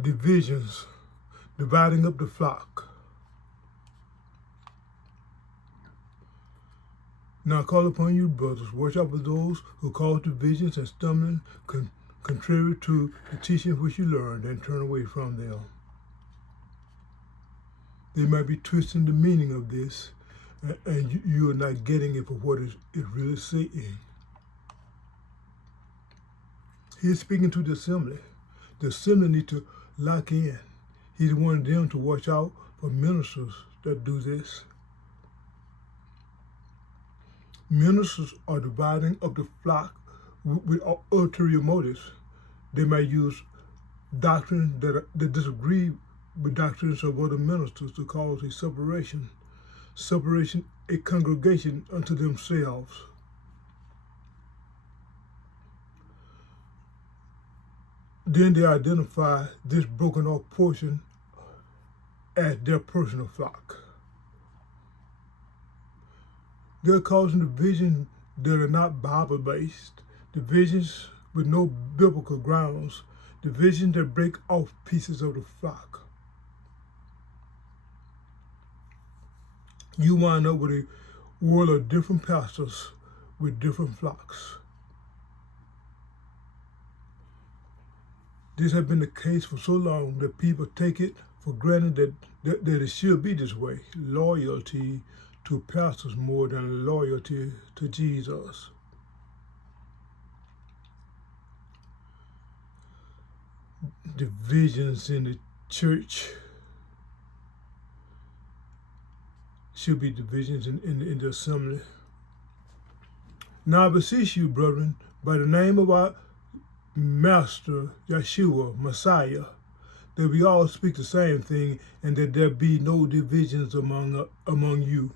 divisions, dividing up the flock. Now I call upon you, brothers, watch out for those who cause divisions and stumbling contrary to the teaching which you learned, and turn away from them. They might be twisting the meaning of this, and you are not getting it for what it's really saying. He's speaking to the assembly. The assembly need to lock in. He's wanting them to watch out for ministers that do this. Ministers are dividing up the flock with ulterior motives. They might use doctrines that disagree with doctrines of other ministers to cause a separation, a congregation unto themselves. Then they identify this broken off portion as their personal flock. They're causing divisions that are not Bible-based, divisions with no biblical grounds, divisions that break off pieces of the flock. You wind up with a world of different pastors with different flocks. This has been the case for so long that people take it for granted that it should be this way. Loyalty to pastors more than loyalty to Jesus. Divisions in the church should be divisions in the assembly. Now I beseech you, brethren, by the name of our Master Yeshua, Messiah, that we all speak the same thing, and that there be no divisions among you,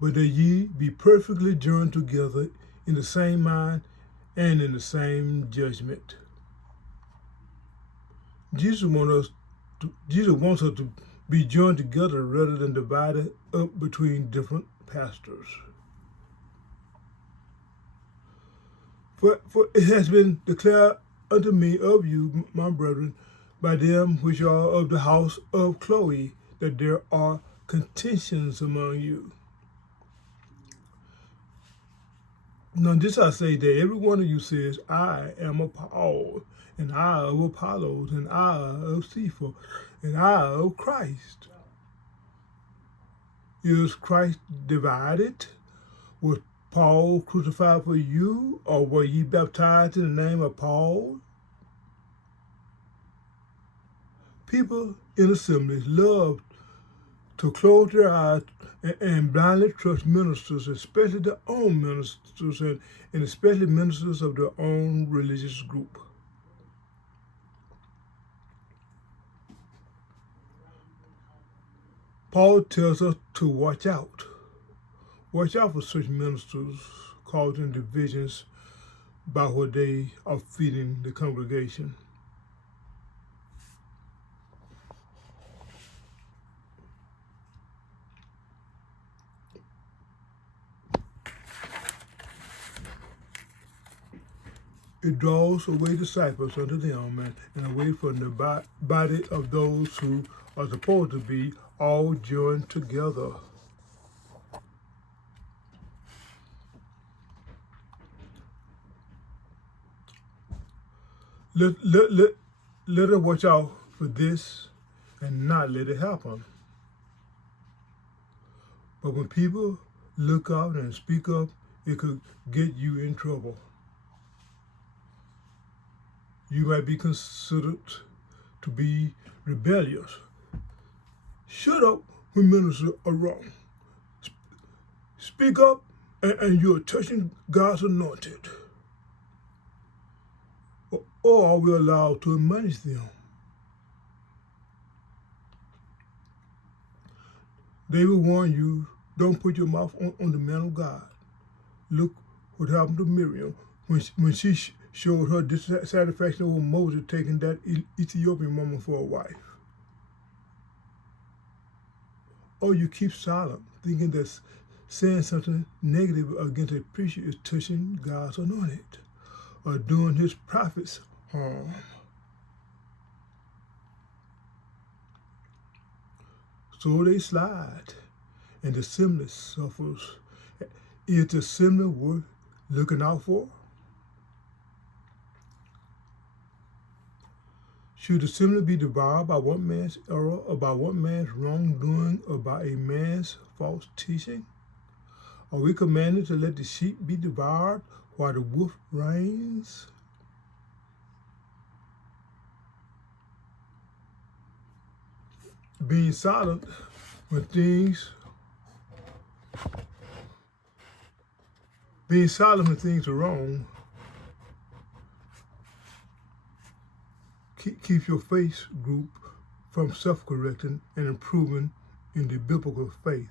but that ye be perfectly joined together in the same mind and in the same judgment. Jesus wants us to be joined together rather than divided up between different pastors. For it has been declared unto me of you, my brethren, by them which are of the house of Chloe, that there are contentions among you. Now this I say, that every one of you says, I am of Paul, and I of Apollos, and I of Cephas, and I of Christ. Is Christ divided? Was Paul crucified for you, or were ye baptized in the name of Paul? People in assemblies love to close their eyes and blindly trust ministers, especially their own ministers, and especially ministers of their own religious group. Paul tells us to watch out. Watch out for such ministers causing divisions by what they are feeding the congregation. It draws away disciples unto them and away from the body of those who are supposed to be all joined together. Let us watch out for this and not let it happen. But when people look out and speak up, it could get you in trouble. You might be considered to be rebellious. Shut up when ministers are wrong. Speak up and you're touching God's anointed. Or are we allowed to admonish them? They will warn you, don't put your mouth on the man of God. Look what happened to Miriam when she showed her dissatisfaction over Moses taking that Ethiopian woman for a wife. Or you keep silent, thinking that saying something negative against a preacher is touching God's anointed or doing his prophets harm. so they slide, and the assembly suffers. Is the assembly worth looking out for? Should the assembly be devoured by one man's error, or by one man's wrongdoing, or by a man's false teaching? Are we commanded to let the sheep be devoured while the wolf reigns? Being silent when things are wrong keeps your faith group from self-correcting and improving in the biblical faith.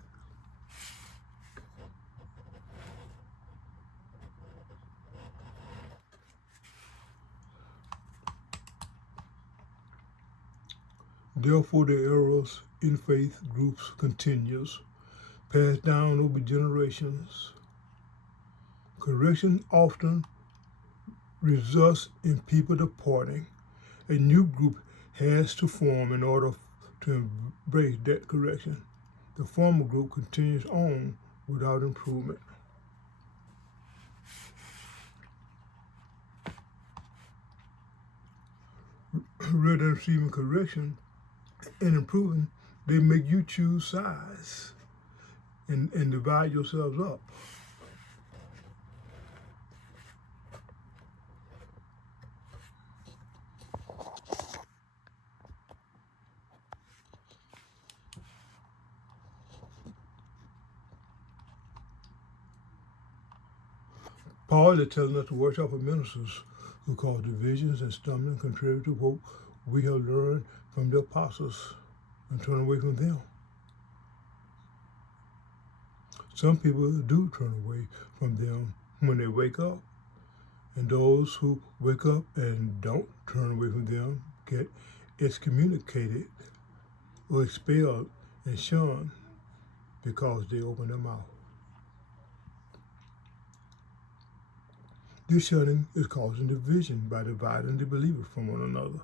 Therefore, the errors in faith groups continues, passed down over generations. Correction often results in people departing. A new group has to form in order to embrace that correction. The former group continues on without improvement. Rather than receiving correction and improving, they make you choose sides and divide yourselves up. Paul is telling us to watch out for ministers who cause divisions and stumbling contrary to what we have learned from the apostles and turn away from them. Some people do turn away from them when they wake up, and those who wake up and don't turn away from them get excommunicated or expelled and shunned because they open their mouth. This shunning is causing division by dividing the believers from one another.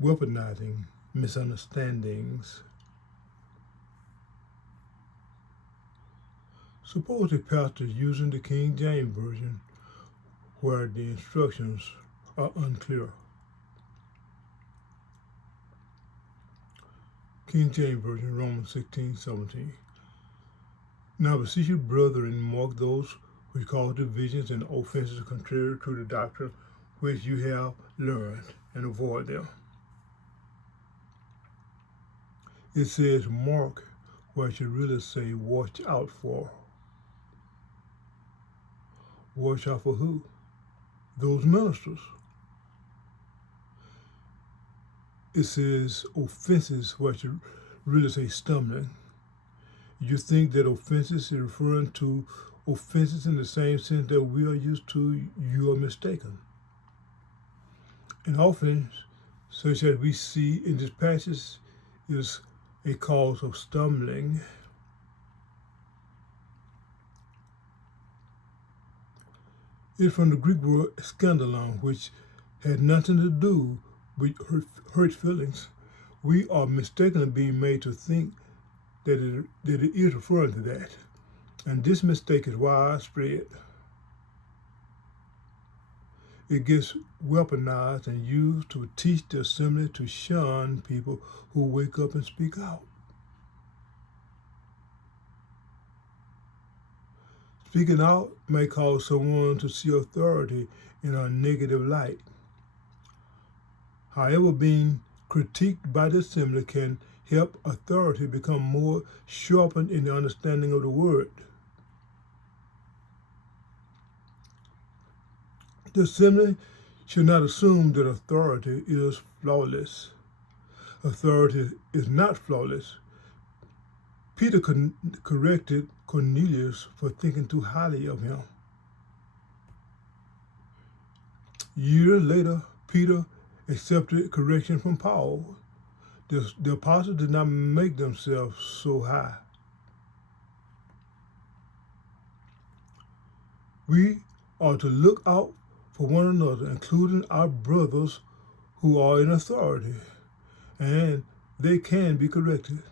Weaponizing misunderstandings. Suppose a pastor is using the King James Version where the instructions are unclear. King James Version, Romans 16:17. Now beseech you, brethren, mark those which cause divisions and offenses contrary to the doctrine which you have learned, and avoid them. It says mark, where it should really say watch out for. Watch out for who? Those ministers. It says offenses, where it should really say stumbling. You think that offenses is referring to offenses in the same sense that we are used to, you are mistaken. An offense, such as we see in this passage, is a cause of stumbling. It's from the Greek word scandalon, which had nothing to do with hurt feelings. We are mistakenly being made to think that it is referring to that. And this mistake is widespread. It gets weaponized and used to teach the assembly to shun people who wake up and speak out. Speaking out may cause someone to see authority in a negative light. However, being critiqued by the assembly can help authority become more sharpened in the understanding of the word. The assembly should not assume that authority is flawless. Authority is not flawless. Peter corrected Cornelius for thinking too highly of him. Years later, Peter accepted correction from Paul. The apostles did not make themselves so high. We are to look out for one another, including our brothers who are in authority, and they can be corrected.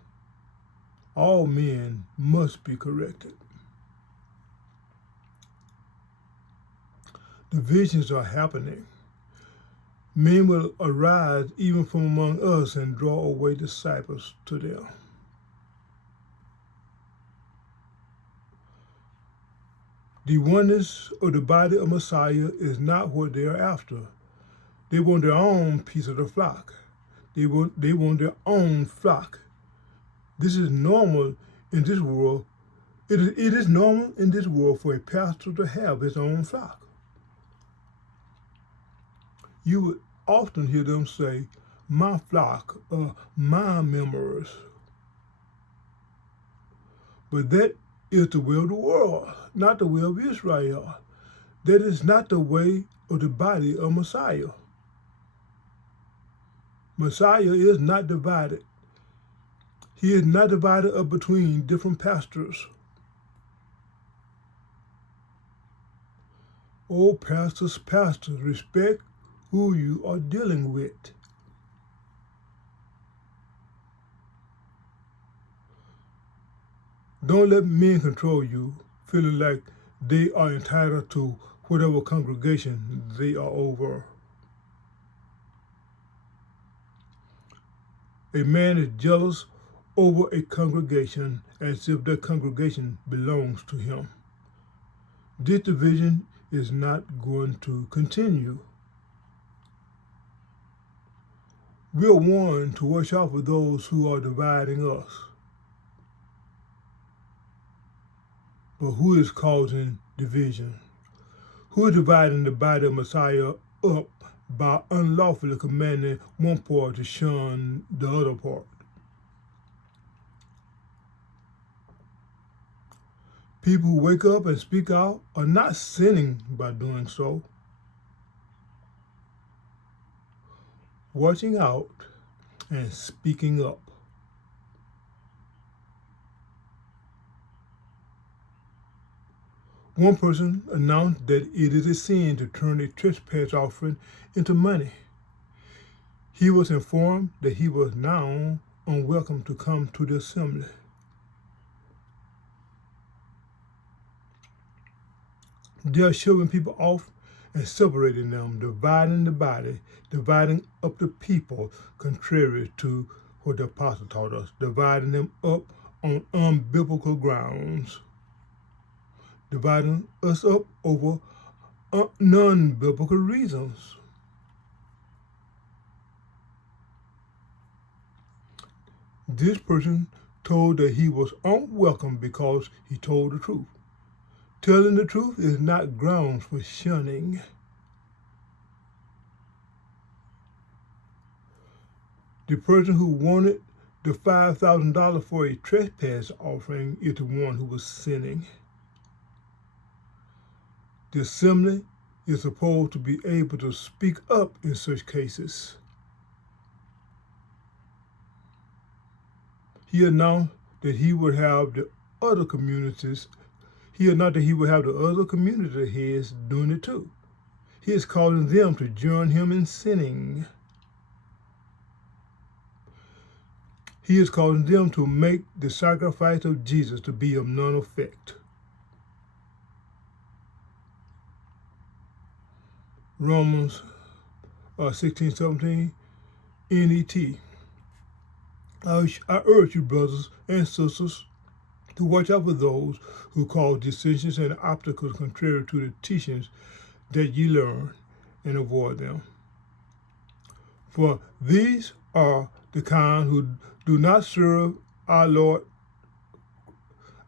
All men must be corrected. Divisions are happening. Men will arise even from among us and draw away disciples to them. The oneness of the body of Messiah is not what they are after. They want their own piece of the flock. They want their own flock. This is normal in this world. It is normal in this world for a pastor to have his own flock. You would often hear them say, my flock, my members. But that is the way of the world, not the way of Israel. That is not the way of the body of Messiah. Messiah is not divided. He is not divided up between different pastors. Oh, pastors, respect who you are dealing with. Don't let men control you, feeling like they are entitled to whatever congregation they are over. A man is jealous over a congregation as if that congregation belongs to him. This division is not going to continue. We are warned to watch out for those who are dividing us. But who is causing division? Who is dividing the body of Messiah up by unlawfully commanding one part to shun the other part? People who wake up and speak out are not sinning by doing so. Watching out and speaking up. One person announced that it is a sin to turn a trespass offering into money. He was informed that he was now unwelcome to come to the assembly. They are shoving people off and separating them, dividing the body, dividing up the people, contrary to what the apostle taught us, dividing them up on unbiblical grounds, dividing us up over non-biblical reasons. This person told that he was unwelcome because he told the truth. Telling the truth is not grounds for shunning. The person who wanted the $5,000 for a trespass offering is the one who was sinning. The assembly is supposed to be able to speak up in such cases. He announced that he would have the other communities. He announced that he would have the other community heads doing it too. He is calling them to join him in sinning. He is calling them to make the sacrifice of Jesus to be of none effect. Romans 16:17 NET. I urge you, brothers and sisters, to watch out for those who cause dissensions and obstacles contrary to the teachings that ye learn, and avoid them. For these are the kind who do not serve our Lord,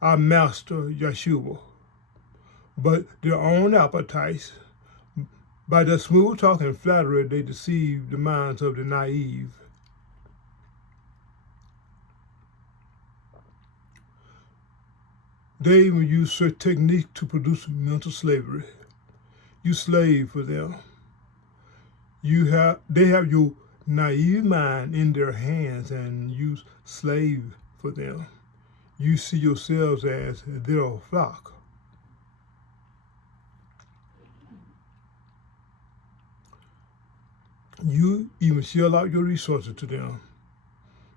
our Master Yeshua, but their own appetites. By their smooth talk and flattery, they deceive the minds of the naive. They even use such techniques to produce mental slavery. You slave for them. They have your naive mind in their hands and you slave for them. You see yourselves as their flock. You even shell out your resources to them.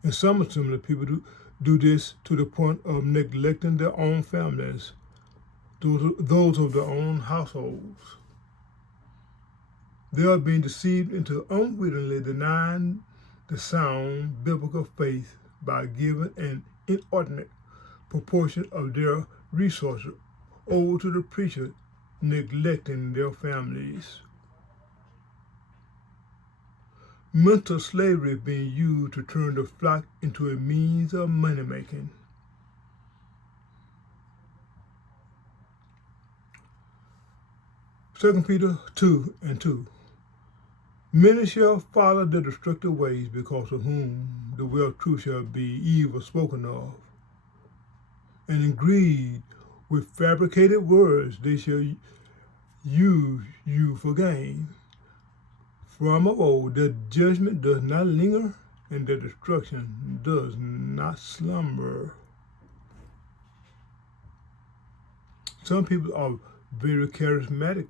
And some similar people do this to the point of neglecting their own families, those of their own households. They are being deceived into unwittingly denying the sound biblical faith by giving an inordinate proportion of their resources over to the preacher, neglecting their families. Mental slavery is being used to turn the flock into a means of money making. Second Peter 2:2. Many shall follow their destructive ways, because of whom the well truth shall be evil spoken of. And in greed, with fabricated words, they shall use you for gain. From of old, their judgment does not linger, and their destruction does not slumber. Some people are very charismatic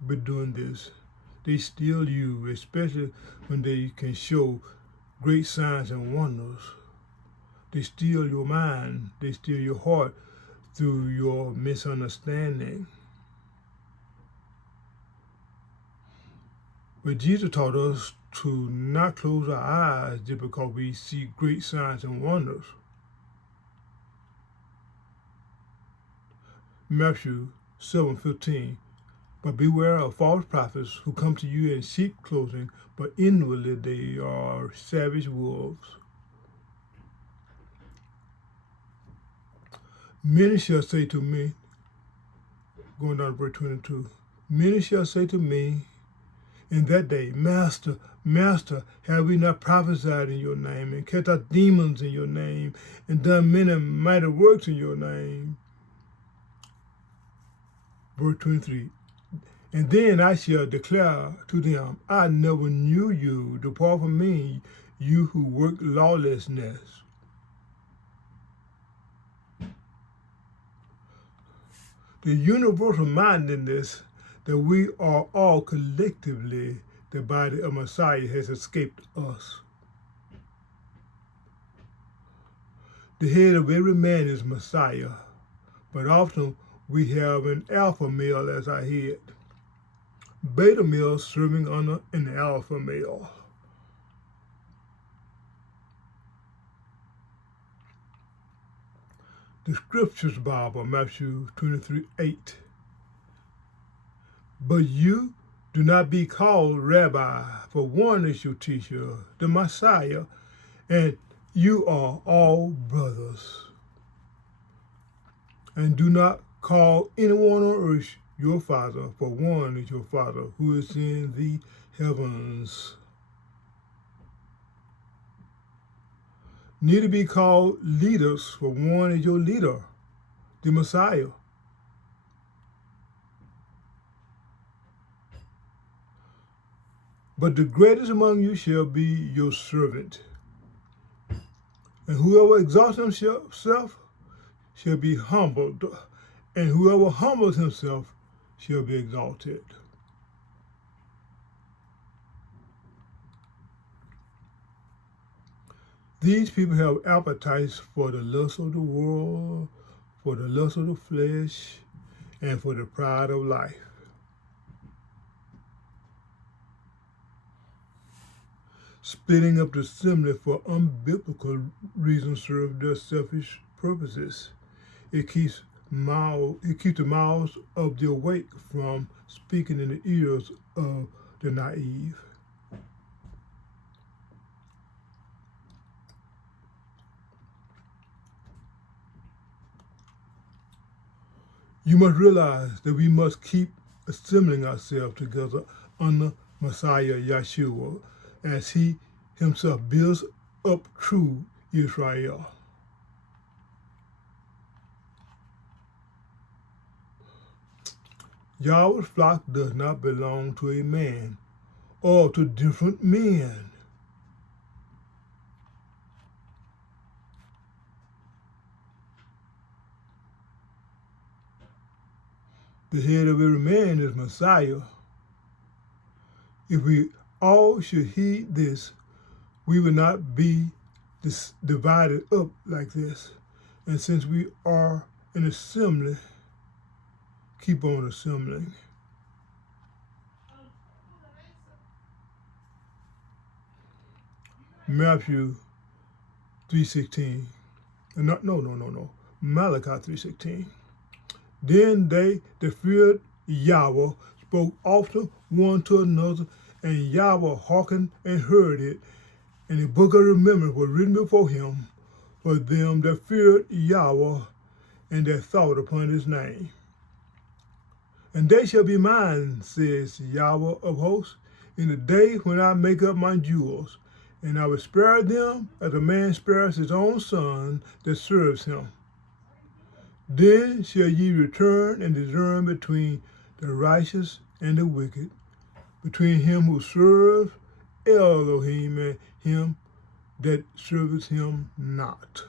by doing this. They steal you, especially when they can show great signs and wonders. They steal your mind. They steal your heart through your misunderstanding. But Jesus taught us to not close our eyes just because we see great signs and wonders. Matthew 7:15. But beware of false prophets who come to you in sheep clothing, but inwardly they are savage wolves. Many shall say to me, going down to verse 22, many shall say to me in that day, Master, Master, have we not prophesied in your name, and cast out demons in your name, and done many mighty works in your name? Verse 23. And then I shall declare to them, I never knew you. Depart from me, you who work lawlessness. The universal mindedness that we are all collectively the body of Messiah has escaped us. The head of every man is Messiah, but often we have an alpha male as our head. Beta male serving under an alpha male. The Scriptures Bible, Matthew 23:8. But you do not be called Rabbi, for one is your teacher, the Messiah, and you are all brothers. And do not call anyone on earth your father, for one is your Father who is in the heavens. Neither be called leaders, for one is your leader, the Messiah. But the greatest among you shall be your servant. And whoever exalts himself shall be humbled, and whoever humbles himself shall be exalted. These people have appetites for the lust of the world, for the lust of the flesh, and for the pride of life. Splitting up the assembly for unbiblical reasons serve their selfish purposes. It keeps the mouths of the awake from speaking in the ears of the naive. You must realize that we must keep assembling ourselves together under Messiah Yeshua as he himself builds up true Israel. Yahweh's flock does not belong to a man or to different men. The head of every man is Messiah. If we all should heed this, we will not be divided up like this. And since we are an assembly, keep on assembling. Matthew 3:16. No. Malachi 3:16. Then they that feared Yahweh spoke often one to another, and Yahweh hearkened and heard it. And the book of remembrance was written before him for them that feared Yahweh and that thought upon his name. And they shall be mine, says Yahweh of hosts, in the day when I make up my jewels, and I will spare them as a man spares his own son that serves him. Then shall ye return and discern between the righteous and the wicked, between him who serves Elohim and him that serveth him not.